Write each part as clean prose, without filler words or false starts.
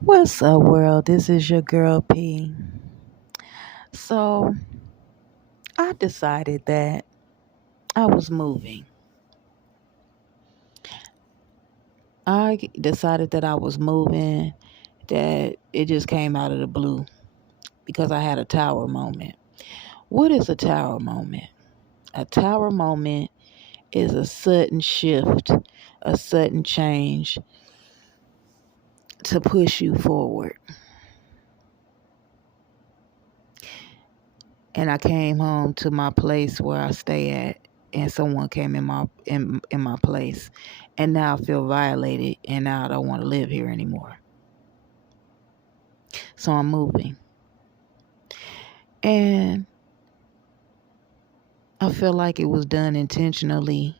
What's up, world? This is your girl P. So, I decided that I was moving. I decided that I was moving, that it just came out of the blue because I had a tower moment. What is a tower moment? A tower moment is a sudden shift, a sudden change to push you forward. And I came home to my place where I stay at, and someone came in my place, and now I feel violated, and now I don't want to live here anymore. So I'm moving, and I feel like it was done intentionally,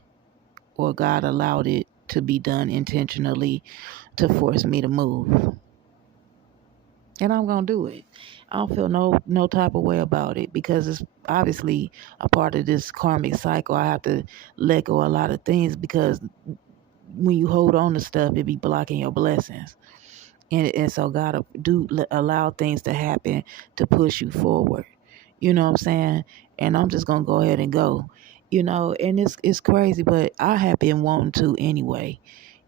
or God allowed it to be done intentionally to force me to move. And I'm gonna do it. I don't feel no type of way about it because it's obviously a part of this karmic cycle. I have to let go a lot of things because when you hold on to stuff, it be blocking your blessings. And so God allow things to happen to push you forward. You know what I'm saying? And I'm just gonna go ahead and go. And it's crazy, but I have been wanting to anyway.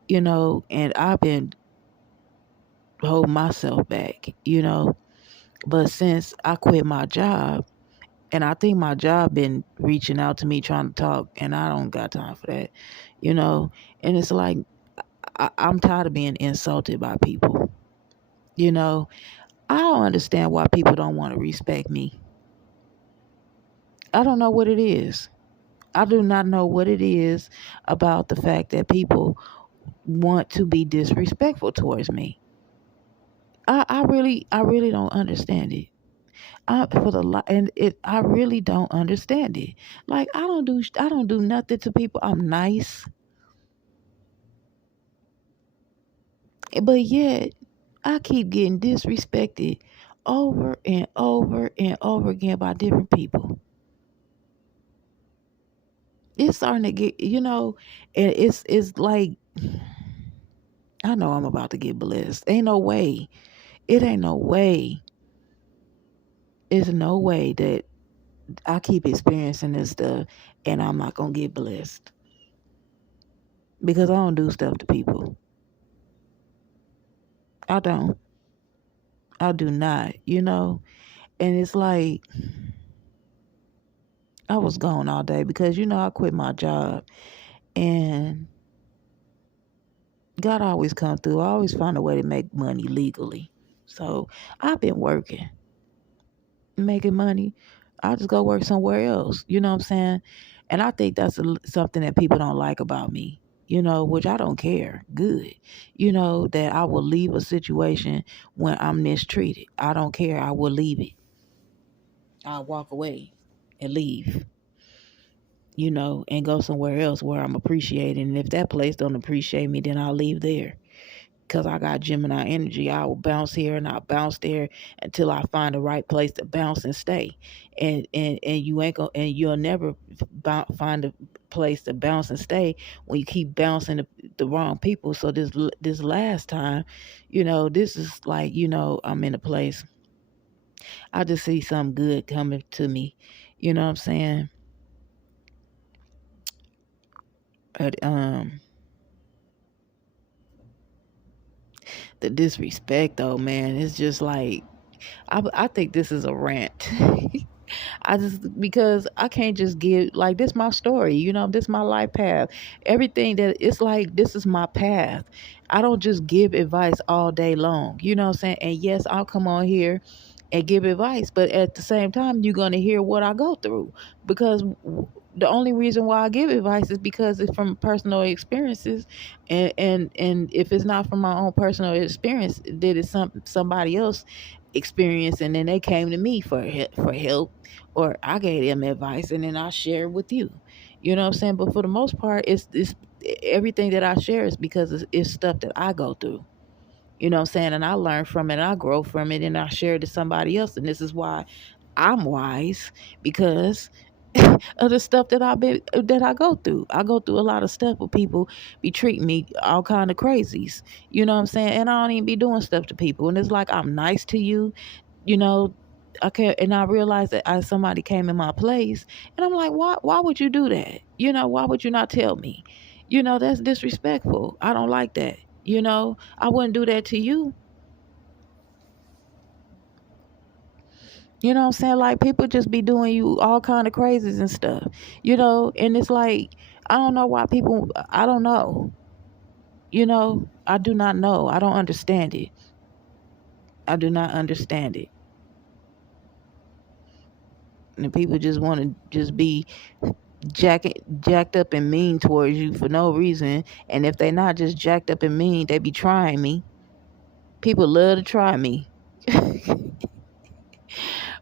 And I've been holding myself back. But since I quit my job, and I think my job been reaching out to me trying to talk, and I don't got time for that. You know, and it's like I'm tired of being insulted by people. You know, I don't understand why people don't want to respect me. I don't know what it is. I do not know what it is about the fact that people want to be disrespectful towards me. I really don't understand it. I really don't understand it. Like I don't do nothing to people. I'm nice, but yet I keep getting disrespected over and over and over again by different people. It's starting to get, and it's like I know I'm about to get blessed. Ain't no way. It ain't no way. It's no way that I keep experiencing this stuff and I'm not gonna get blessed because I don't do stuff to people. I don't. I do not. And it's like I was gone all day because I quit my job and God always come through. I always find a way to make money legally. So I've been working, making money. I'll just go work somewhere else. You know what I'm saying? And I think that's something that people don't like about me. Which I don't care. Good. That I will leave a situation when I'm mistreated. I don't care. I will leave it. I'll walk away and leave. And go somewhere else where I'm appreciated. And if that place don't appreciate me, then I'll leave there. Cause I got Gemini energy. I will bounce here and I'll bounce there until I find the right place to bounce and stay. And you ain't go and you'll never find a place to bounce and stay when you keep bouncing the wrong people. So this last time, this is like I'm in a place. I just see something good coming to me. You know what I'm saying? But, the disrespect though, man, it's just like I think this is a rant. I just because I can't just give like this my story, this my life path. Everything that it's like this is my path. I don't just give advice all day long. You know what I'm saying? And yes, I'll come on here and give advice, but at the same time you're gonna hear what I go through because the only reason why I give advice is because it's from personal experiences, and if it's not from my own personal experience, that it's somebody else experience, and then they came to me for help, or I gave them advice, and then I share with you. You know what I'm saying? But for the most part, it's everything that I share is because it's stuff that I go through. You know what I'm saying? And I learn from it, and I grow from it, and I share it to somebody else. And this is why I'm wise because of the stuff that I go through. I go through a lot of stuff where people be treating me all kind of crazies. You know what I'm saying? And I don't even be doing stuff to people. And it's like I'm nice to you, you know. I can't, and I realized that somebody came in my place, and I'm like, why would you do that? You know, why would you not tell me? You know, that's disrespectful. I don't like that. You know, I wouldn't do that to you. You know what I'm saying? Like people just be doing you all kind of crazies and stuff. You know, and it's like I don't know why people. I don't know. You know, I do not know. I don't understand it. I do not understand it. And people just want to just be jacked up and mean towards you for no reason. And if they not just jacked up and mean, they be trying me. People love to try me.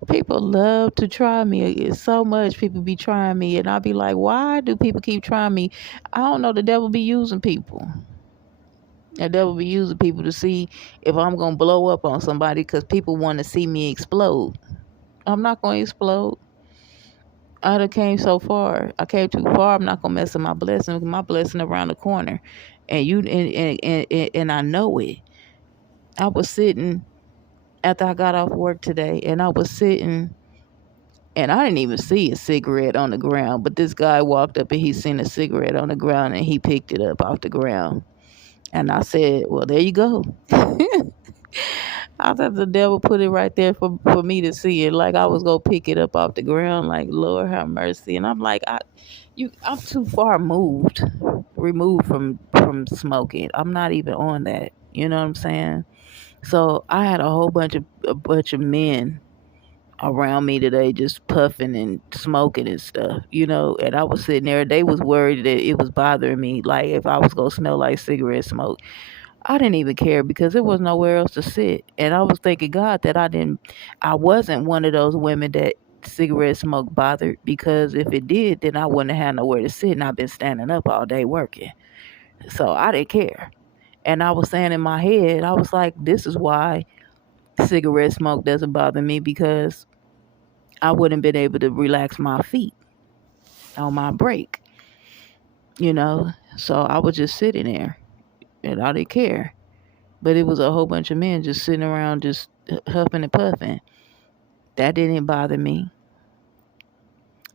People love to try me. It's so much people be trying me, and I'll be like, why do people keep trying me? I don't know. The devil be using people. The devil be using people to see if I'm gonna blow up on somebody because people want to see me explode. I'm not gonna explode. I done came so far. I came too far. I'm not gonna mess up my blessing. My blessing around the corner, and and I know it. I was sitting after I got off work today, and I was sitting. And I didn't even see a cigarette on the ground, but this guy walked up and he seen a cigarette on the ground and he picked it up off the ground. And I said, well, there you go. I thought the devil put it right there for me to see it. Like I was gonna pick it up off the ground, like Lord have mercy. And I'm like, I'm too far removed from smoking. I'm not even on that. You know what I'm saying? So I had a bunch of men around me today just puffing and smoking and stuff, you know, and I was sitting there, they was worried that it was bothering me, like if I was gonna smell like cigarette smoke. I didn't even care because there was nowhere else to sit. And I was thanking God that I wasn't one of those women that cigarette smoke bothered, because if it did, then I wouldn't have had nowhere to sit, and I've been standing up all day working. So I didn't care. And I was saying in my head, I was like, this is why cigarette smoke doesn't bother me, because I wouldn't been able to relax my feet on my break, you know. So I was just sitting there and I didn't care. But it was a whole bunch of men just sitting around just huffing and puffing. That didn't bother me.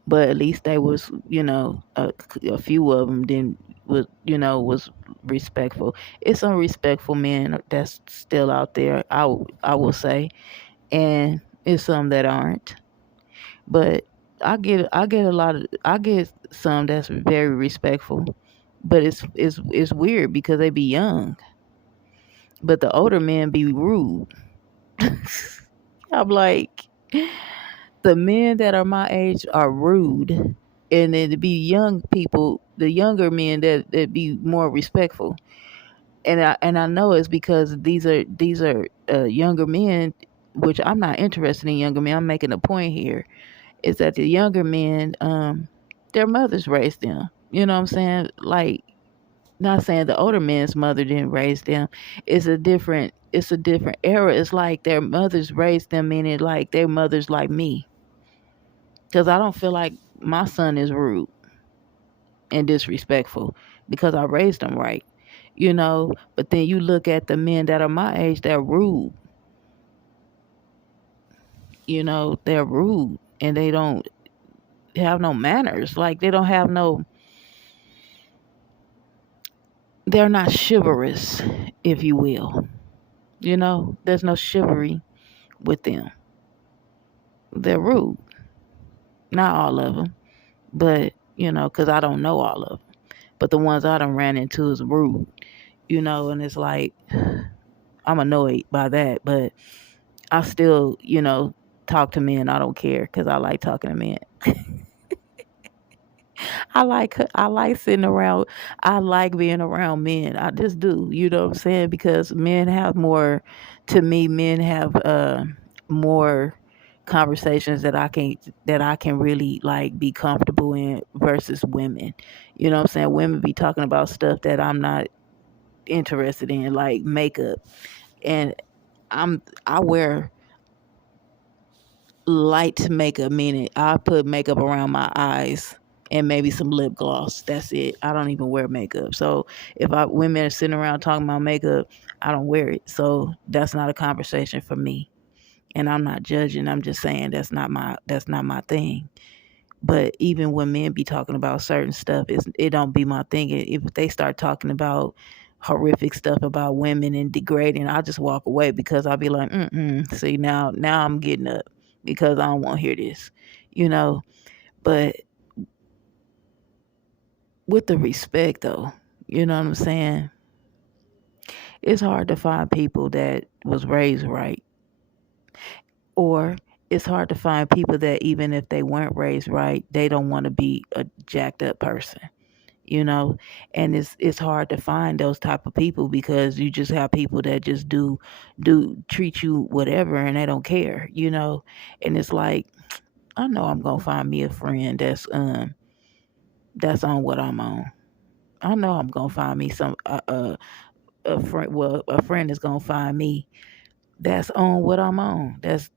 But at least they was, you know, a few of them didn't was respectful. It's unrespectful men that's still out there. I will say, and it's some that aren't. But I get some that's very respectful, but it's weird because they be young, but the older men be rude. I'm like, the men that are my age are rude, and then to be young people, the younger men that be more respectful. And I know it's because these are younger men, which I'm not interested in younger men. I'm making a point here is that the younger men, their mothers raised them. You know what I'm saying? Like, not saying the older men's mother didn't raise them. It's a different era. It's like their mothers raised them, meaning like their mothers like me. Because I don't feel like my son is rude and disrespectful because I raised them right. You know, but then you look at the men that are my age, they're rude. You know, they're rude and they don't have no manners. Like they don't have no they're not chivalrous, if you will. You know, there's no chivalry with them. They're rude. Not all of them, but, you know, because I don't know all of them. But the ones I done ran into is rude, you know, and it's like, I'm annoyed by that, but I still, you know, talk to men. I don't care because I like talking to men. I like sitting around. I like being around men. I just do. You know what I'm saying? Because men have more. To me, men have more conversations that I can really like be comfortable in versus women. You know what I'm saying? Women be talking about stuff that I'm not interested in, like makeup, and I wear light makeup, meaning I put makeup around my eyes and maybe some lip gloss. That's it. I don't even wear makeup. So if women are sitting around talking about makeup, I don't wear it. So that's not a conversation for me. And I'm not judging. I'm just saying that's not my thing. But even when men be talking about certain stuff, it don't be my thing. If they start talking about horrific stuff about women and degrading, I just walk away because I'll be like, see, now I'm getting up because I don't want to hear this, you know. But with the respect, though, you know what I'm saying? It's hard to find people that was raised right, or it's hard to find people that even if they weren't raised right, they don't want to be a jacked up person, you know. And it's hard to find those type of people because you just have people that just do treat you whatever and they don't care, you know. And it's like, I know I'm gonna find me a friend that's on what I'm on. I know I'm gonna find me some a friend. Well, a friend is gonna find me that's on what I'm on. That's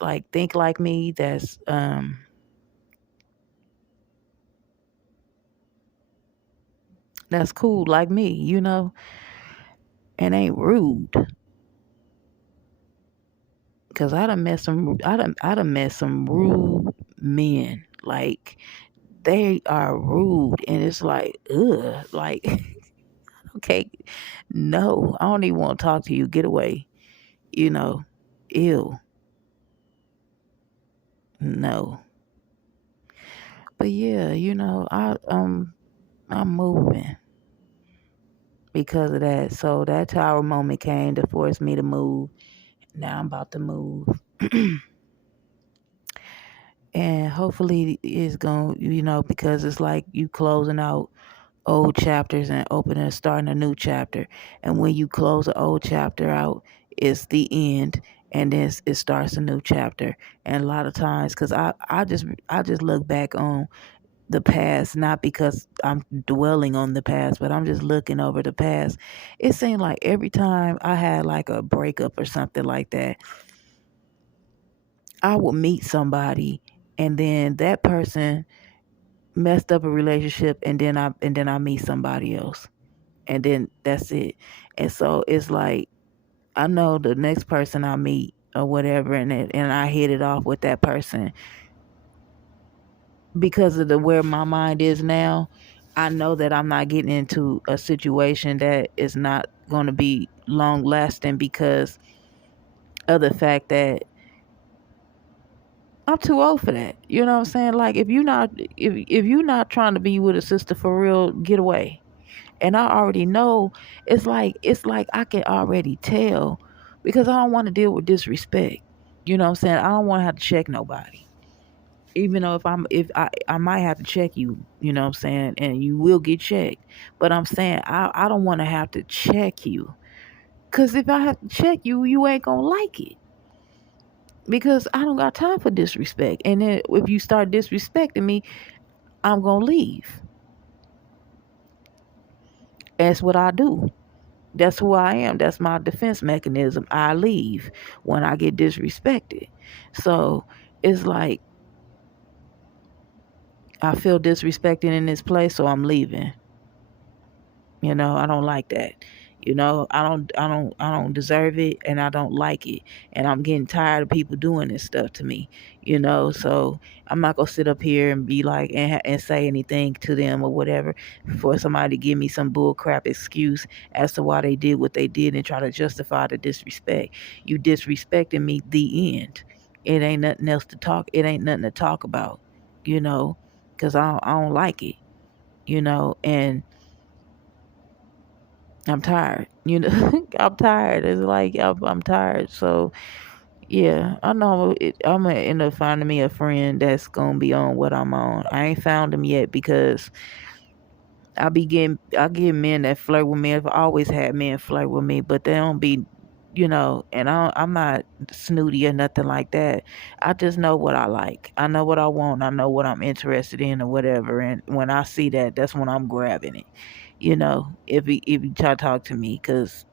like think like me. That's cool like me, you know, and ain't rude. Cause I done met some rude men. Like they are rude, and it's like, ugh, like okay, no, I don't even want to talk to you. Get away, you know, ew, no. But yeah, you know, I'm moving because of that. So that tower moment came to force me to move. Now I'm about to move. And hopefully it's going, you know, because it's like you closing out old chapters and opening, starting a new chapter. And when you close an old chapter out, it's the end, and then it starts a new chapter. And a lot of times, because I just look back on the past, not because I'm dwelling on the past, but I'm just looking over the past. It seemed like every time I had like a breakup or something like that, I would meet somebody, and then that person messed up a relationship, and then I meet somebody else, and then that's it. And so it's like I know the next person I meet or whatever, and I hit it off with that person because of the where my mind is now. I know that I'm not getting into a situation that is not going to be long lasting because of the fact that I'm too old for that. You know what I'm saying? Like if you're not trying to be with a sister for real, get away. And I already know it's like I can already tell because I don't want to deal with disrespect. You know what I'm saying? I don't want to have to check nobody. Even though if I might have to check you, you know what I'm saying, and you will get checked. But I'm saying I don't want to have to check you. Cause if I have to check you, you ain't gonna like it. Because I don't got time for disrespect. And then if you start disrespecting me, I'm gonna leave. That's what I do. That's who I am. That's my defense mechanism. I leave when I get disrespected. So it's like I feel disrespected in this place, so I'm leaving. You know, I don't like that. You know, I don't deserve it, and I don't like it. And I'm getting tired of people doing this stuff to me, you know. So I'm not going to sit up here and be like, and say anything to them or whatever for somebody to give me some bull crap excuse as to why they did what they did and try to justify the disrespect. You disrespecting me, the end. It ain't nothing else to talk. It ain't nothing to talk about, you know, because I don't like it, you know. And I'm tired, you know. I'm tired. It's like I'm tired. So yeah, I know I'm gonna end up finding me a friend that's gonna be on what I'm on. I ain't found him yet because I get men that flirt with me. I've always had men flirt with me, but they don't be, you know. And I'm not snooty or nothing like that. I just know what I like. I know what I want. I know what I'm interested in or whatever. And when I see that, that's when I'm grabbing it. You know, if you try to talk to me, because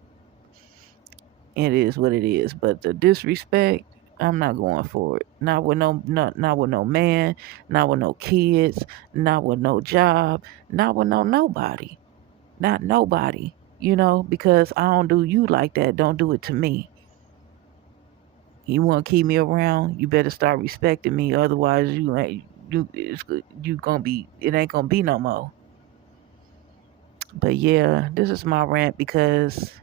it is what it is. But the disrespect, I'm not going for it. Not with not with no man, not with no kids, not with no job, not with nobody. Not nobody. Because I don't do you like that. Don't do it to me. You want to keep me around, you better start respecting me. Otherwise, you gonna be, it ain't gonna be no more. But yeah, this is my rant because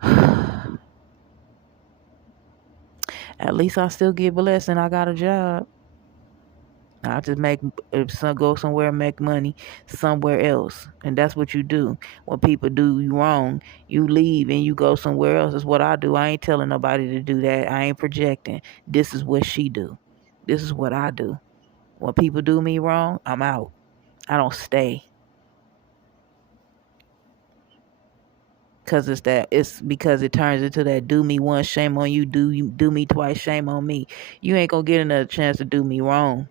at least I still get blessed and I got a job. I just go somewhere and make money somewhere else. And that's what you do. When people do you wrong, you leave and you go somewhere else. That's what I do. I ain't telling nobody to do that. I ain't projecting. This is what she do. This is what I do. When people do me wrong, I'm out. I don't stay. It's because it turns into that do me once, shame on you, do me twice, shame on me. You ain't gonna get another chance to do me wrong.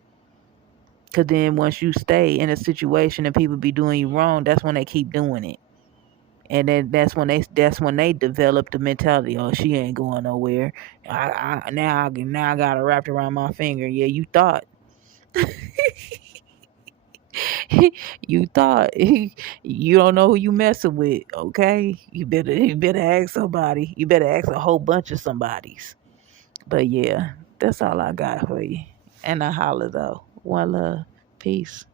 Cause then once you stay in a situation and people be doing you wrong, that's when they keep doing it. And then that's when they develop the mentality, oh, she ain't going nowhere. Now I got her wrapped around my finger. Yeah, you thought. You thought. You don't know who you messing with, okay? You better ask somebody. You better ask a whole bunch of somebodies. But yeah, that's all I got for you. And I holler though. One love. Peace.